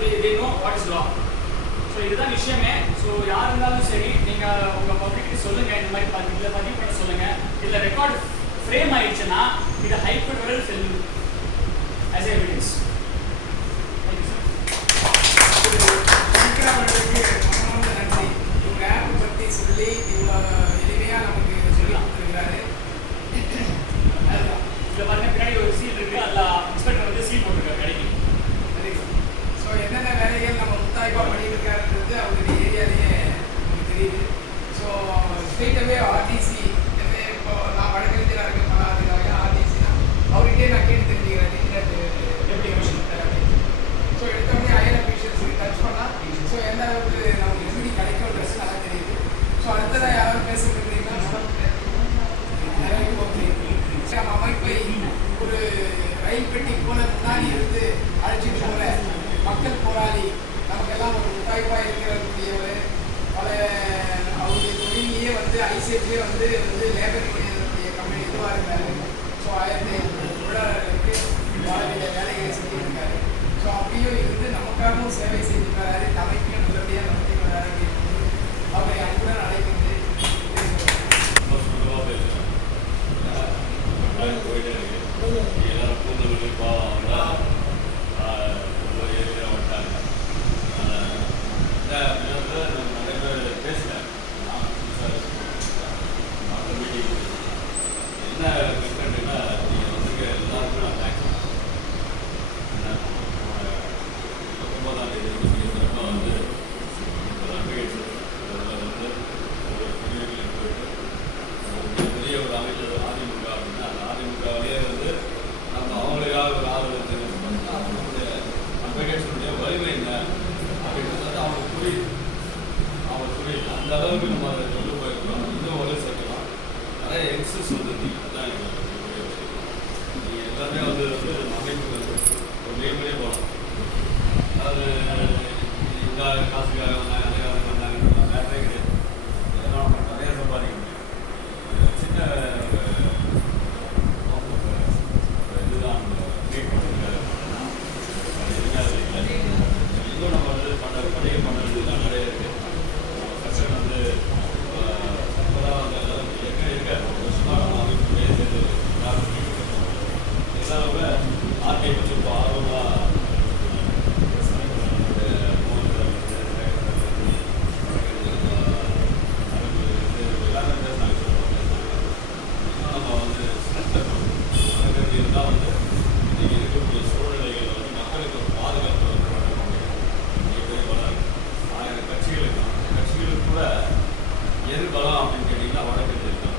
they know what is law. So இதுதான் விஷயமே. So யார் இருந்தாலும் சரி நீங்கள் உங்கள் பப்ளிக்கு சொல்லுங்கள், இந்த மாதிரி இதில் பதிவு பண்ண சொல்லுங்கள். இதில் ரெக்கார்டு ஃப்ரேம் ஆயிடுச்சுன்னா இது ஹைகோர்ட் வரை செல்லும் as evidence. Thank you, sir. அவர்களுக்கு மனமார்ந்த நன்றி. இவங்க ஆப் பற்றி சொல்லி இவ்வளோ எளிமையாக நமக்கு சொல்லி கொடுத்துருக்கிறாரு. அதுதான் இதில் பாருங்க பின்னாடி ஒரு சீல் இருக்குது, அதில் இன்ஸ்பெக்டர் வந்து சீல் போட்டிருக்காரு கடைக்கு. Very good. ஸோ என்னென்ன வேலைகள் நம்ம முத்தாய்ப்பாக பண்ணியிருக்காருன்றது அவருடைய ஏரியாலேயே நமக்கு தெரியுது. ஸோ ஸ்ட்ரெயிட்டாகவே ஆர்டிசி இப்போ நான் வழக்கறிஞராக இருக்க பண்ணாததுக்காக ஆர்டிசினா அவர்கிட்டே நான் கேட்டு தெரிஞ்சுக்கிறேன் இன்டர்நெட் எப்படி கொஷின் அப்படின்னு. ஸோ எடுத்தோடனே ஹையர் அஃபீஷியல்ஸுக்கு டச் பண்ணால் ஸோ எந்த அளவுக்கு நமக்கு ரெமெடி கிடைக்கும்ன்றது நல்லா தெரியுது. ஸோ அடுத்ததாக யாராவது பேச விரும்புறீங்கன்னா நம்ம அமைப்பை ஒரு ரயில் பெட்டி போல முன்னாடி இருந்து அழைச்சிட்டு போகிற மக்கள் போராளி, நமக்கெல்லாம் ஒரு முத்தாய்ப்பாக இருக்கிறக்கூடியவர், பல அவருடைய தொழிலையே வந்து ஐசிஎஃப்லேயே வந்து லேபர் யூனியனுடைய கம்பெனி இதுவாக இருக்காரு. ஸோ 1500 தொழிலாளர்களுக்கு வாழ்க்கையில வேலைகளை செஞ்சுருக்காரு. ஸோ அப்படியும் இருந்து நமக்காகவும் சேவை செஞ்சு வராரு, அமைப்பையும் நல்லபடியாக நடத்தி வராரு. அவரை அன்புடன் அழைக்கின்ற எல்லாரும் கூந்தல் பாவம் நிறைய பேர் பேசுகிறேன். மீட்டிங் என்ன கண்டென்ட்னா நீங்கள் வந்து எல்லாருக்கும் நான் தேங்க்ஸ் பண்ணேன். 19ஆம் தேதி வந்து சிறப்பாக வந்து அட்வொகேட்ஸ் வந்து ஒரு பிரிவுகளுக்கு போயிட்டு பெரிய ஒரு அமைப்பு அதிமுக அப்படின்னா அந்த அதிமுகவிலே வந்து நம்ம அவங்களுக்காக ஒரு ஆதரவு தெரிவிச்சு அவங்களுடைய அட்வொகேட்ஸுடைய வலிமை என்ன அப்படின்றது வந்து அவங்களுக்கு புரியுது. அந்த அளவுக்கு நம்ம அதை கொண்டு போயிருக்கோம். இன்னும் வலு சேர்க்கலாம். நிறைய எக்ஸஸ் வந்து தான் நீங்கள் எல்லாமே வந்து அமைப்பு ஒரு நேர்மையே போகலாம். அதாவது இந்த காசுக்காக வந்தாங்க அதுக்காக வந்தாங்க வேறே கிடையாது. இதெல்லாம் நிறைய சம்பாதிக்க முடியும். சின்ன இதுதான் மீட் பண்ணிருக்காரு. இன்னும் நம்ம வந்து படிக்க பண்ணுறது தான் நிறைய இருக்குது. கஷ்டம் வந்து சம்பளம் வந்து எல்லாம் இருக்காது. ஒரு வருஷமாக நம்ம அமைப்பு பேசுறது எல்லாருமே ஆர்டிஐ பற்றி இப்போ ஆர்வமாக எல்லாமே பேசினாங்க. நம்ம வந்து இருந்தால் வந்து இன்றைக்கி இருக்கக்கூடிய சூழ்நிலைகள் வந்து மக்களுக்கு ஒரு பாதுகாப்பு மிகப்பெரிய பலம். 1000 கட்சிகளுக்கு கூட எது பலம் அப்படின்னு கேட்டிங்கன்னா வழக்கறிஞர்கள்.